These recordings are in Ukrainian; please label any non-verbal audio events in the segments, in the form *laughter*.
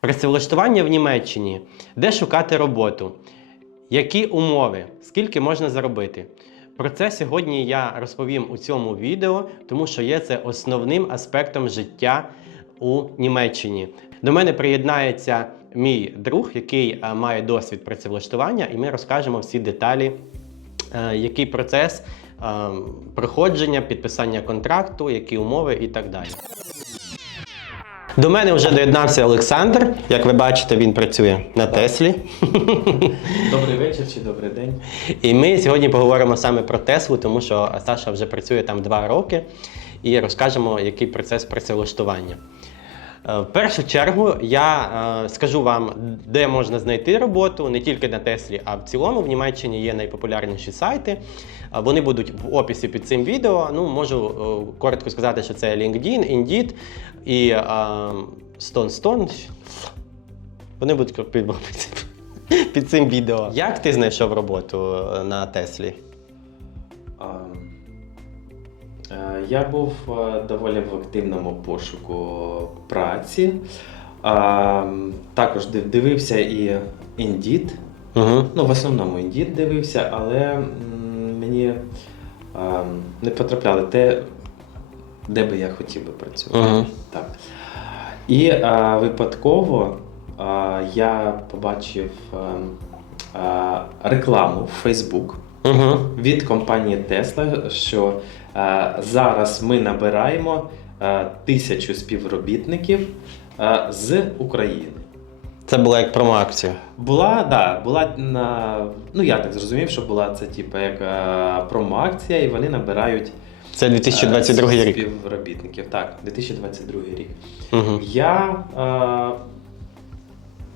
Працевлаштування в Німеччині, де шукати роботу, які умови, скільки можна заробити. Про це сьогодні я розповім у цьому відео, тому що є це основним аспектом життя у Німеччині. До мене приєднається мій друг, який е, має досвід працевлаштування, і ми розкажемо всі деталі, е, який процес е, проходження, підписання контракту, які умови і так далі. До мене вже доєднався Олександр. Як ви бачите, він працює на Теслі. *laughs* Добрий вечір чи добрий день. І ми сьогодні поговоримо саме про Теслу, тому що Саша вже працює там два роки, і розкажемо, який процес працевлаштування. Е, В першу чергу я е, скажу вам, де можна знайти роботу не тільки на Теслі, а в цілому в Німеччині є найпопулярніші сайти. Е, Вони будуть в описі під цим відео. Ну, можу коротко сказати, що це LinkedIn, Indeed і е, Stone Stone. Вони будуть під, під, цим відео. Як ти знайшов роботу на Теслі? Я був е, доволі в активному пошуку праці. Також дивився і Indeed. Угу. Ну, в основному Indeed дивився, але мені не потрапляли те, де би я хотів би працювати. Угу. Так. І а, випадково а, я побачив а, рекламу в Facebook Угу. від компанії Tesla, що е, зараз ми набираємо е, тисячу співробітників е, з України. Це була як промоакція. Була, да, була на. Ну я так зрозумів, що була це типу як е, промо-акція, і вони набирають Це е, 2022 рік. співробітників. Так, 2022 рік. Угу. Я е,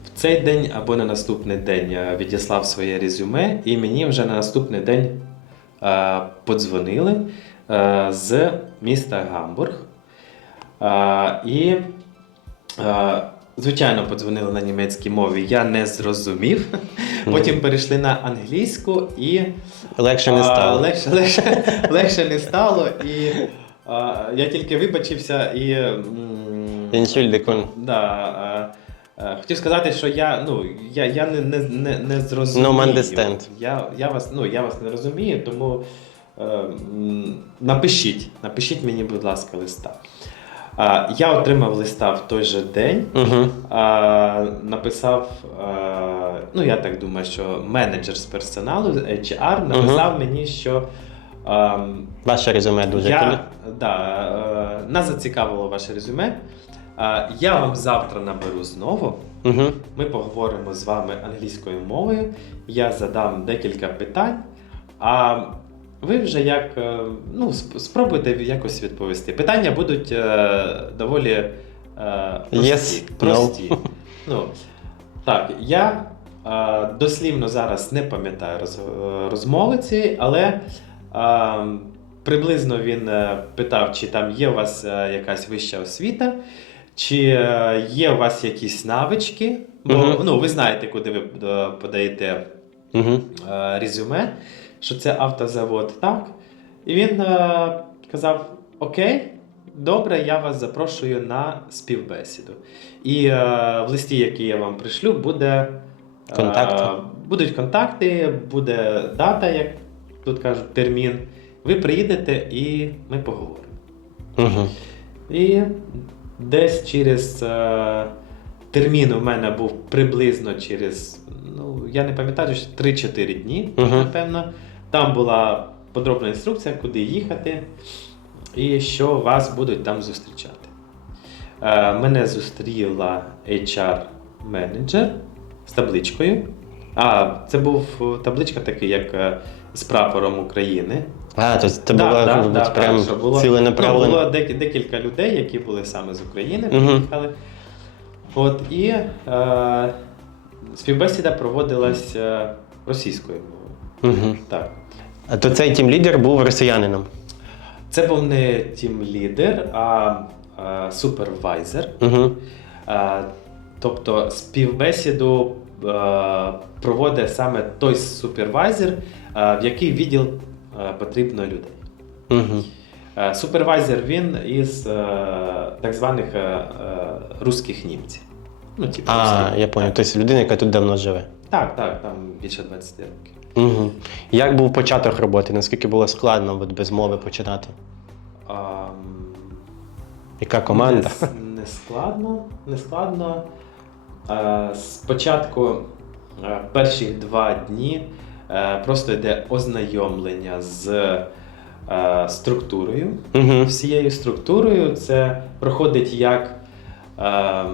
в цей день або на наступний день е, відіслав своє резюме, і мені вже на наступний день е, подзвонили е, з міста Гамбург. Е, і, е, звичайно, подзвонили на німецькій мові. Я не зрозумів. *laughs* Потім перейшли на англійську і Легше не стало. Легше, легше, *laughs* легше не стало. І я тільки вибачився і. Да, хотів сказати, що я, ну, я, я не, не, не, не зрозумію. No understand. Я, я, вас, ну, я вас не розумію, тому е, напишіть, напишіть мені, будь ласка, листа. Я отримав листа в той же день. Угу. Написав, ну я так думаю, що менеджер з персоналу, HR, написав мені, що Ваше резюме дуже я, да, е, нас зацікавило ваше резюме. Я вам завтра наберу знову. Угу. Ми поговоримо з вами англійською мовою. Я задам декілька питань. А ви вже як е, ну, спробуйте якось відповісти. Питання будуть е, доволі е, прості. Yes, no. Ну, так, я е, дослівно зараз не пам'ятаю роз, розмови цієї, але е, приблизно він питав, чи там є у вас якась вища освіта, чи є у вас якісь навички. Бо Мгм. ну, ви знаєте, куди ви подаєте Угу. е, резюме, що це автозавод, так? І він е, казав: Окей, добре, я вас запрошую на співбесіду. І е, в листі, який я вам пришлю, буде е, Контакти. будуть контакти, буде дата, як тут кажуть, термін. Ви приїдете і ми поговоримо. Угу. І десь через е, термін у мене був приблизно через, ну, я не пам'ятаю, що 3-4 дні, Мгм. напевно. Там була подробна інструкція, куди їхати і що вас будуть там зустрічати. Е, мене зустріла HR-менеджер з табличкою. А, це був е, табличка така, як е, з прапором України. А, то це Да, було да, да, прям так, було, ціленаправлено. Ну, було дек- декілька людей, які були саме з України, приїхали. От, і е, співбесіда проводилась російською мовою. Угу. Так. То цей тім лідер був росіянином. Це був не тім-лідер, а е, супервайзер. Угу. Е, тобто співбесіду е, проводить саме той супервайзер, е, в який відділ е, потрібно людей. Угу. Е, Супервайзер він із е, так званих е, е, русських німців. Ну, типу, А, я поняв. Тобто людина, яка тут давно живе. Так, так, там більше 20 років. Угу. Як був початок роботи? Наскільки було складно от, без мови починати? А, Яка команда? Не, не складно, не складно. А, спочатку а, перші два дні е, просто йде ознайомлення з е, структурою. Угу. Всією структурою це проходить як е,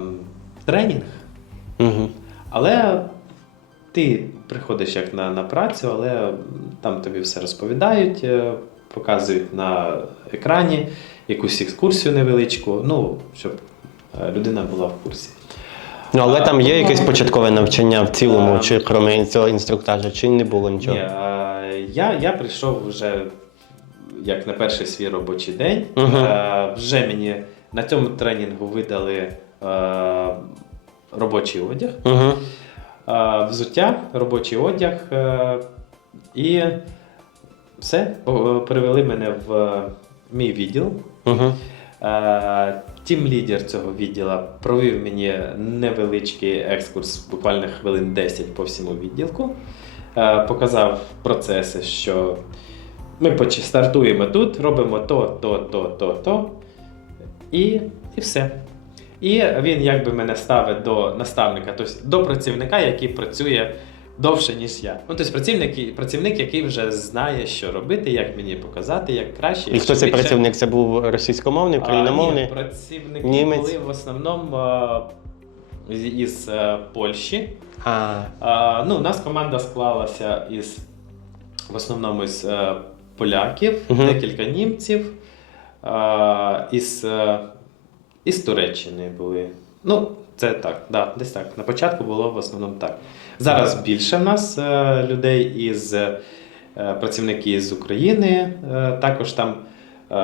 тренінг, Угу. але ти приходиш як на, на працю, але там тобі все розповідають, е, показують на екрані якусь екскурсію невеличку, ну, щоб е, людина була в курсі. Ну, але А, там є ну, якесь початкове навчання в цілому, Ем. чи крім цього інструктажа, чи не було нічого? Ні, е, я, я прийшов вже як на перший свій робочий день. Мгм. Е, Вже мені на цьому тренінгу видали е, робочий одяг. Угу. Е, взуття, робочий одяг. е, І все, перевели мене в е, мій відділ. Угу. Тім лідер цього відділу провів мені невеличкий екскурс, буквально хвилин 10 по всьому відділку. Показав процеси, що ми стартуємо тут, робимо то, то, то, то, то. І, і все. І він якби мене ставить до наставника, тобто до працівника, який працює довше, ніж я. Ну, тобто працівник, працівник, який вже знає, що робити, як мені показати, як краще. І хто цей працівник? Це був російськомовний, А, україномовний? Ні, працівники Німець? були в основному а, із е, Польщі. А, А, ну, у нас команда склалася із в основному із е, поляків, Мгм. декілька німців, а, із, із Туреччини були. Ну, це так, да, десь так. На початку було в основному так. Зараз більше в нас е, людей із е, працівники з України. Е, також там е,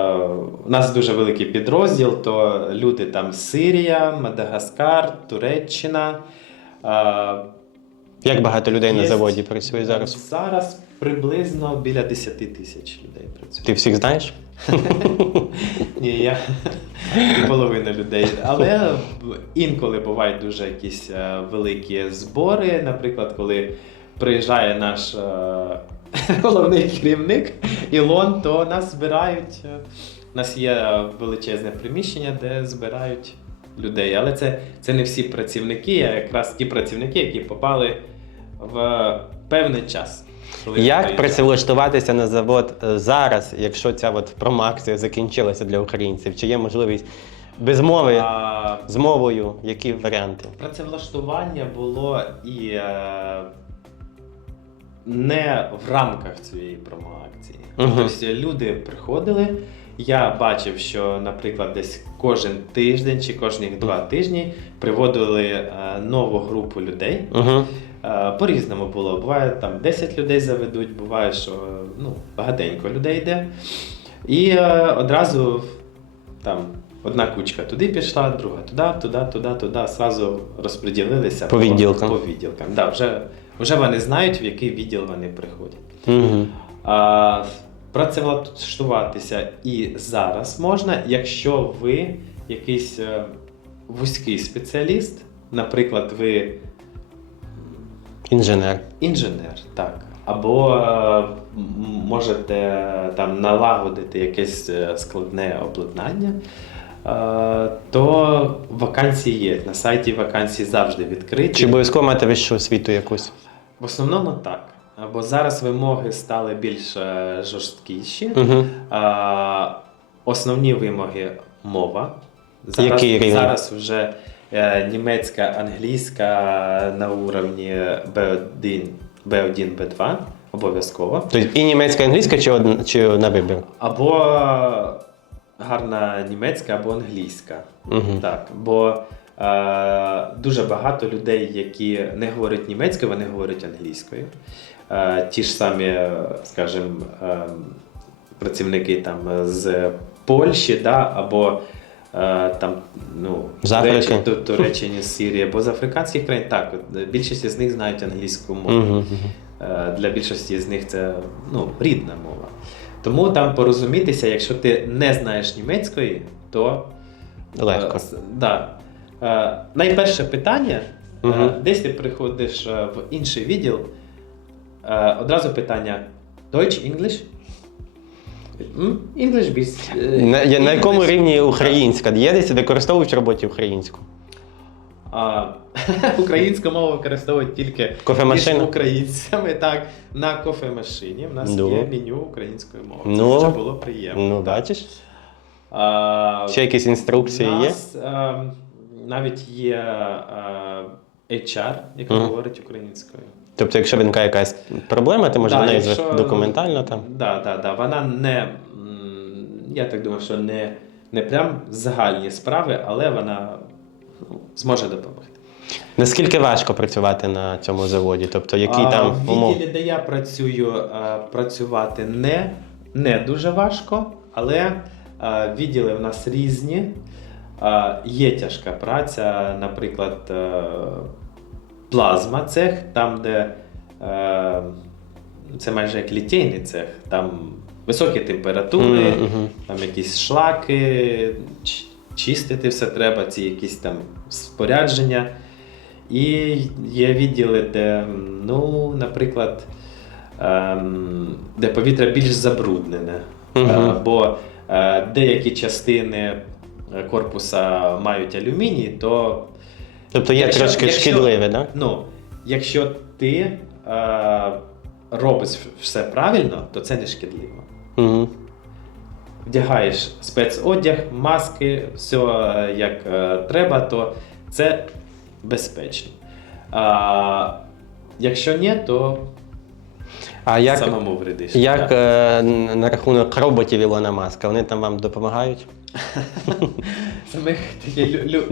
у нас дуже великий підрозділ, то люди там Сирія, Мадагаскар, Туреччина. Е, як багато людей на заводі працює зараз? Зараз приблизно біля 10 тисяч людей працює. Ти всіх знаєш? *laughs* Ні, я і половина людей. Але інколи бувають дуже якісь е, великі збори. Наприклад, коли приїжджає наш е, *laughs* головний керівник Ілон, то нас збирають. е, У нас є величезне приміщення, де збирають людей. Але це, це не всі працівники, а якраз ті працівники, які попали в певний час. Як працевлаштуватися на завод е, зараз, якщо ця от промоакція закінчилася для українців? Чи є можливість без мови А, з мовою? Які варіанти? Працевлаштування було і е, не в рамках цієї промоакції. Мгм. Тобто люди приходили. Я бачив, що, наприклад, десь кожен тиждень чи кожні два тижні приводили е, нову групу людей. Угу. Е, По-різному було. Буває там 10 людей заведуть, буває, що ну, багатенько людей йде. І е, одразу там одна кучка туди пішла, друга туди, туди, туди, туди. Сразу розподілилися По відділкам. По відділкам. Да, вже, вже вони знають, в який відділ вони приходять. Угу. А, працевлаштуватися і зараз можна, якщо ви якийсь е, вузький спеціаліст, наприклад, ви Інженер. Інженер, так. Або е, м- можете там налагодити якесь е, складне обладнання, е, то вакансії є. На сайті вакансії завжди відкриті. Чи обов'язково мати вищу освіту якусь? В основному так. Бо зараз вимоги стали більш е, жорсткіші. Угу. А, основні вимоги мова. Зараз, Який рівень? зараз вже е, німецька, англійська на уровні B1, B1, B2 обов'язково. Тобто і німецька, і англійська, чи, одна, чи на вибір? Або гарна німецька, або англійська. Угу. Так, бо е, дуже багато людей, які не говорять німецькою, вони говорять англійською. Е, ті ж самі, е, скажімо, е, працівники там з Польщі, да, або е, там, ну. Туреччини, Ту- Туреччині, Сирії, або з африканських країн, так, більшість з них знають англійську мову. Угу. Е, Для більшості з них це ну, рідна мова. Тому там порозумітися, якщо ти не знаєш німецької, то Легко. Е, Да. Е, найперше питання, е, Мгм. десь ти приходиш е, в інший відділ, е, одразу питання: Deutsch, English? English без. е, На, я- на якому рівні українська? Є десь використовують в роботі українську? А, *laughs* українську мову використовують тільки Кофемашина? між українцями. Так, на кофемашині в нас Ну. є меню української мови. Це Ну. дуже було приємно. Ну, бачиш? А, Ще якісь інструкції у є? нас, е, навіть є е, HR, яка Мгм. говорить українською. Тобто, якщо виникає якась проблема, ти можеш Да, до неї якщо- документально там. Да, да, да. Вона не. Я так думаю, що не, не прям загальні справи, але вона зможе допомогти. Наскільки важко працювати на цьому заводі? Тобто, які А, там в умови? відділі, де я працюю, е, працювати не, не дуже важко, але е, відділи в нас різні. Е, Є тяжка праця, наприклад, плазма цех, там, де е, це майже як літейний цех, там високі температури, Мгм, мгм. там якісь шлаки, чистити все треба, ці якісь там спорядження. І є відділи, де, ну, наприклад, ем, де повітря більш забруднене. Мгм. Е, бо е, деякі частини е, корпуса мають алюміній, то Тобто є Якщо- трошки якщо- шкідливе, так? ну, якщо ти е, робиш все правильно, то це не шкідливо. Угу. вдягаєш спецодяг, маски, все як е, треба, то це безпечно. А, якщо ні, то А як, самому вредиш. як е, на рахунок роботів Ілона Маска? Вони там вам допомагають? *laughs* Самих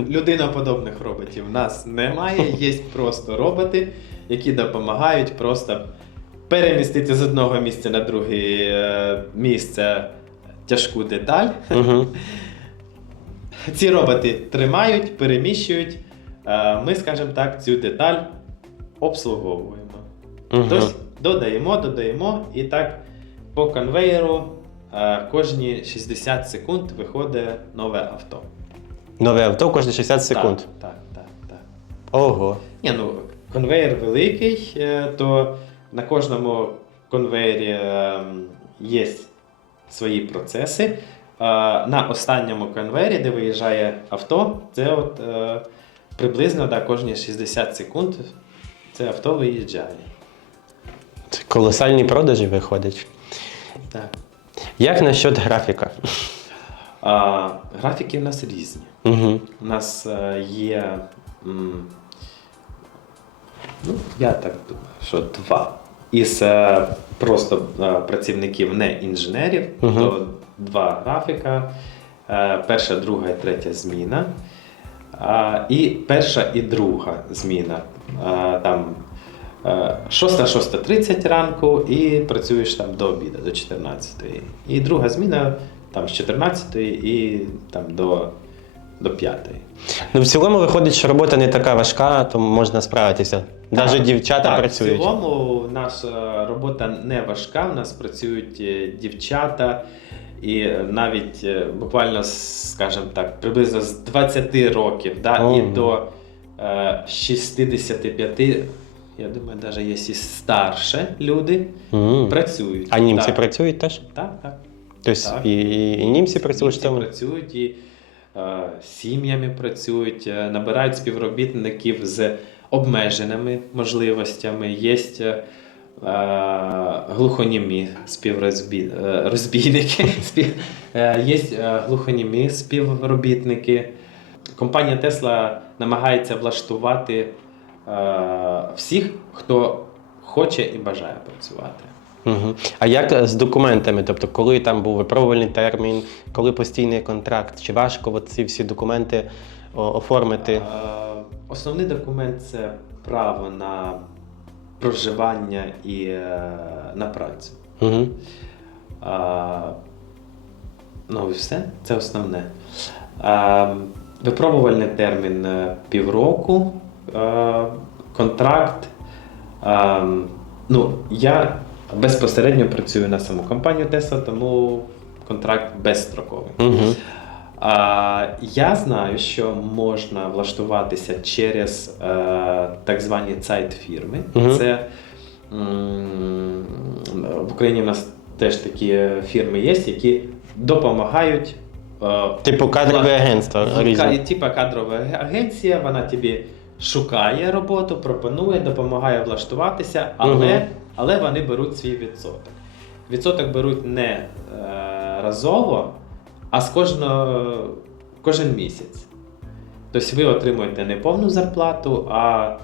людиноподобних роботів в нас немає. *laughs* Є просто роботи, які допомагають просто перемістити з одного місця на друге е, місце тяжку деталь. Угу. *laughs* Ці роботи тримають, переміщують. Е, Ми, скажімо так, цю деталь обслуговуємо. Тобто додаємо, додаємо, і так по конвеєру е, кожні 60 секунд виходить нове авто. Нове авто кожні 60 секунд. Так, так, так. так. Ого. Ні, ну, конвеєр великий, е, то на кожному конвеєрі е, є свої процеси. На останньому конвеєрі, де виїжджає авто, це от приблизно да, кожні 60 секунд це авто виїжджає. Колосальні продажі виходять. Так. Як насчет графіка? А, графіки в нас різні. Угу. У нас е, є. Ну, я так думаю, що два. Із просто е, працівників не інженерів, Мгм. то два графіка. Е, перша, друга і третя зміна. І перша і друга зміна. Там 6-6.30 ранку і працюєш там до обіду, до 14. І друга зміна там з 14 і там до, до 5. Ну, в цілому виходить, що робота не така важка, то можна справитися. Навіть дівчата так, працюють. В цілому наша робота не важка. У нас працюють е, дівчата, і е, навіть е, буквально, скажімо так, приблизно з 20 років да, О. і до е, 65, я думаю, навіть є і старше люди Мгм. працюють. А німці так. працюють теж? Так, так. Тобто Так. і, і, і німці працюють Німці цьому? працюють і е, сім'ями працюють, е, набирають співробітників з обмеженими можливостями. Є е, глухонімі співрозбійники, *laughs* спів, е, є е, глухонімі співробітники. Компанія Тесла намагається влаштувати е, всіх, хто хоче і бажає працювати. Угу. А як е, з документами? Тобто, коли там був випробувальний термін, коли постійний контракт? Чи важко ці всі документи о, оформити? Е, Основний документ це право на проживання і е, на працю. Угу. А, ну і все, це основне. А, випробувальний термін е, півроку, е, контракт. Ну, я безпосередньо працюю на саму компанію Tesla, тому контракт безстроковий. Угу. А, я знаю, що можна влаштуватися через е, так звані сайт фірми. Мгм. Це в Україні в нас теж такі фірми є, які допомагають. е, Типу кадрове агентство. Ка- Типа кадрова агенція, вона тобі шукає роботу, пропонує, допомагає влаштуватися, але, але вони беруть свій відсоток. Відсоток беруть не е, разово, а з кожного, кожен місяць. Тобто ви отримуєте не повну зарплату, а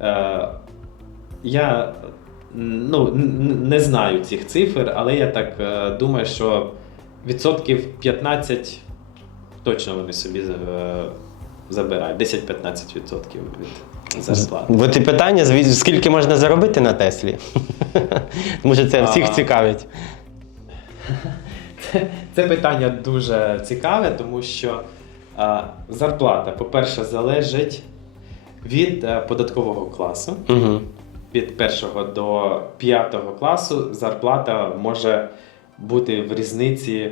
е, я ну, не знаю цих цифр, але я так е, думаю, що відсотків 15 точно вони собі е, забирають. 10-15 відсотків від зарплати. От і питання, скільки можна заробити на Теслі? *laughs* Тому що це всіх цікавить. Це питання дуже цікаве, тому що е, зарплата, по-перше, залежить від е, податкового класу. Угу. Від першого до п'ятого класу зарплата може бути в різниці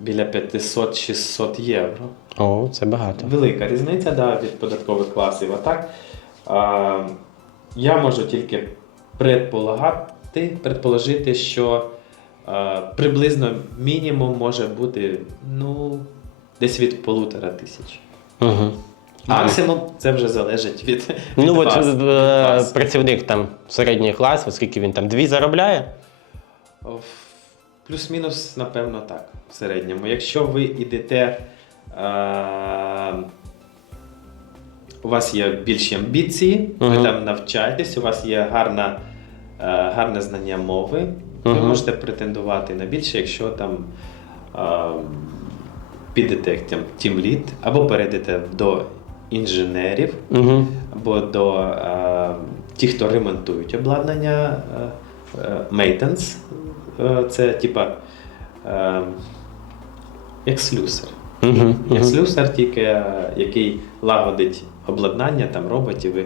біля 500-600 євро. О, це багато. Велика різниця да, від податкових класів. А так а, я можу тільки предполагати, предположити, що а, приблизно мінімум може бути ну, десь від полутора тисяч. Угу. Максимум це вже залежить від, від Ну от е, працівник там середній клас, оскільки він там дві заробляє. Плюс-мінус, напевно, так, в середньому. Якщо ви йдете, е, у вас є більші амбіції, ви Мгм. там навчаєтесь, у вас є гарна, е, гарне знання мови, ви можете претендувати на більше, якщо там е, підете як там тімліт, або перейдете до інженерів, Угу. або до е, тих, хто ремонтують обладнання е, е, maintenance. Е, це типа е, як слюсар. Угу. Як слюсар, тільки е, який лагодить обладнання, там роботів. І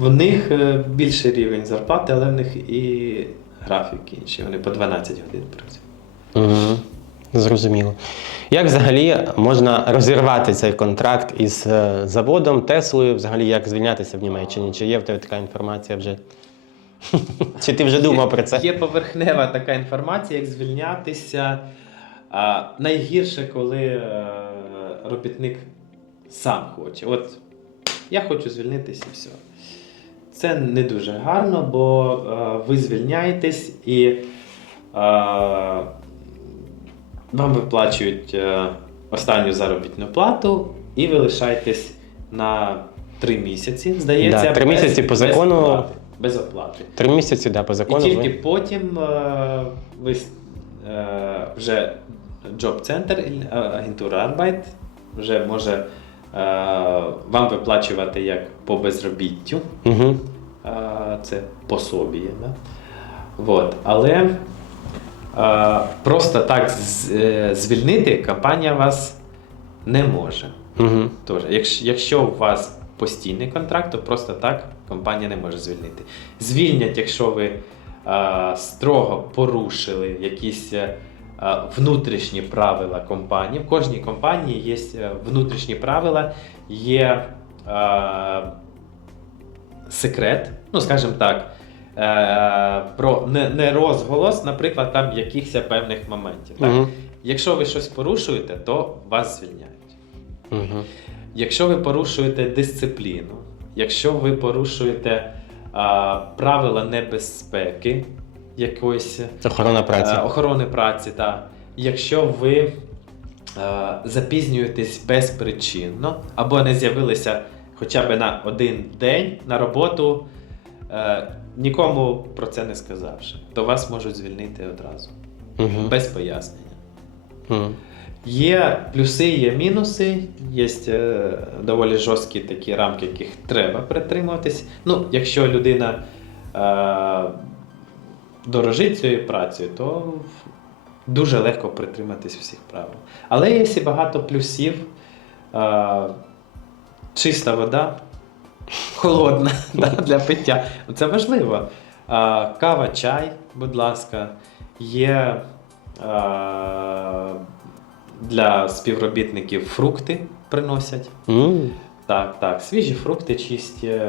в них е, більший рівень зарплати, але в них і графік інший. Вони по 12 годин працюють. Угу. Зрозуміло. Як взагалі можна розірвати цей контракт із е, заводом, Теслою, взагалі як звільнятися в Німеччині? Чи є в тебе така інформація вже? Чи ти вже думав про це? Є поверхнева така інформація, як звільнятися. А, найгірше, коли е, робітник сам хоче. От я хочу звільнитися і все. Це не дуже гарно, бо е, ви звільняєтесь і е, вам виплачують е, останню заробітну плату, і ви лишаєтесь на три місяці. Здається, Да, три без- місяці по закону. оплати, Без оплати. Три місяці, да, по закону. І тільки ви- потім е, ви е, вже Job Center, е, агентура Arbeit вже може е, вам виплачувати як по безробіттю. Угу. Е, це пособіє. Да? Вот. Але е, просто так з- е, звільнити компанія вас не може. Угу. Тож, якщо, якщо у вас постійний контракт, то просто так компанія не може звільнити. Звільнять, якщо ви е, строго порушили якісь е, внутрішні правила компанії. В кожній компанії є е, внутрішні правила, є е, секрет, ну скажімо так. е, Про не, не розголос, наприклад, там якихось певних моментів. Так? Угу. Якщо ви щось порушуєте, то вас звільняють. Угу. Якщо ви порушуєте дисципліну, якщо ви порушуєте а, правила небезпеки якоїсь Охорона праці. е, охорони праці, та, якщо ви е, запізнюєтесь безпричинно або не з'явилися хоча б на один день на роботу, е, нікому про це не сказавши, то вас можуть звільнити одразу, Угу. без пояснення. Угу. Є плюси, є мінуси, є е, доволі жорсткі такі рамки, яких треба притримуватись. Ну, якщо людина е, дорожить цією працею, то дуже легко притриматись всіх правил. Але є і багато плюсів. Е, чиста вода, холодна *laughs* для пиття. Це важливо. Е, кава, чай, будь ласка, є. Е, для співробітників фрукти приносять. М. Так, так, свіжі фрукти чисті,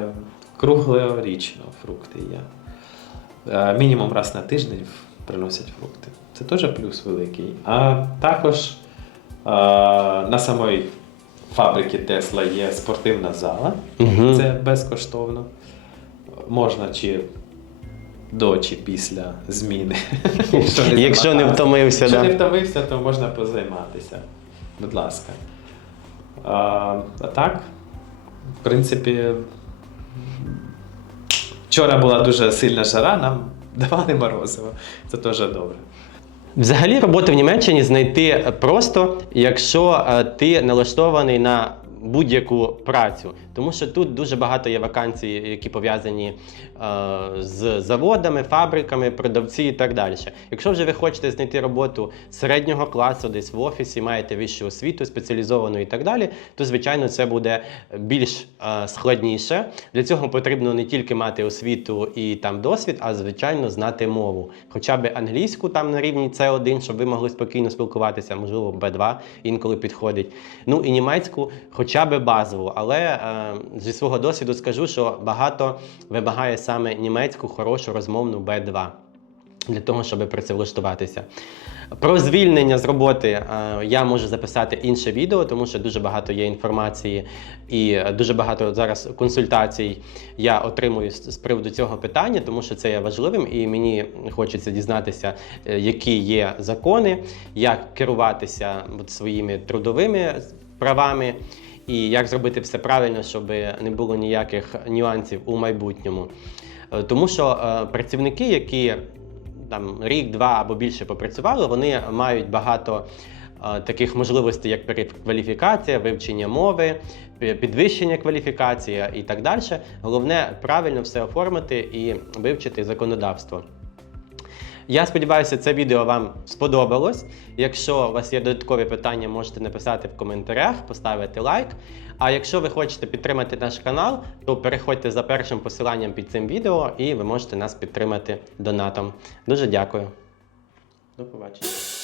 круглорічно фрукти є. Е, Мінімум раз на тиждень приносять фрукти. Це теж плюс великий. А також е, на самій фабриці Тесла є спортивна зала. Мгм. Це безкоштовно. Можна чи до, чи після зміни. *laughs* Якщо не втомився, Якщо не втомився, то можна позайматися. Будь ласка. А, так, в принципі, вчора була дуже сильна жара, нам *laughs* давали морозиво. Це теж добре. Взагалі роботу в Німеччині знайти просто, якщо е, ти налаштований на будь-яку працю, тому що тут дуже багато є вакансій, які пов'язані з заводами, фабриками, продавці і так далі. Якщо вже ви хочете знайти роботу середнього класу, десь в офісі, маєте вищу освіту, спеціалізовану і так далі, то звичайно це буде більш е, складніше. Для цього потрібно не тільки мати освіту і там досвід, а звичайно знати мову. Хоча б англійську там на рівні C1, щоб ви могли спокійно спілкуватися, можливо, B2 інколи підходить. Ну і німецьку, хоча б базову. Але е, зі свого досвіду скажу, що багато вимагає саме німецьку хорошу розмовну B2 для того, щоб працевлаштуватися. Про звільнення з роботи е, я можу записати інше відео, тому що дуже багато є інформації і дуже багато зараз консультацій я отримую з, з приводу цього питання, тому що це є важливим, і мені хочеться дізнатися, е, які є закони, як керуватися своїми трудовими правами. І як зробити все правильно, щоб не було ніяких нюансів у майбутньому. Е, Тому що е, працівники, які там рік, два або більше попрацювали, вони мають багато е, таких можливостей, як перекваліфікація, вивчення мови, підвищення кваліфікації і так далі. Головне правильно все оформити і вивчити законодавство. Я сподіваюся, це відео вам сподобалось. Якщо у вас є додаткові питання, можете написати в коментарях, поставити лайк. А якщо ви хочете підтримати наш канал, то переходьте за першим посиланням під цим відео і ви можете нас підтримати донатом. Дуже дякую. До побачення.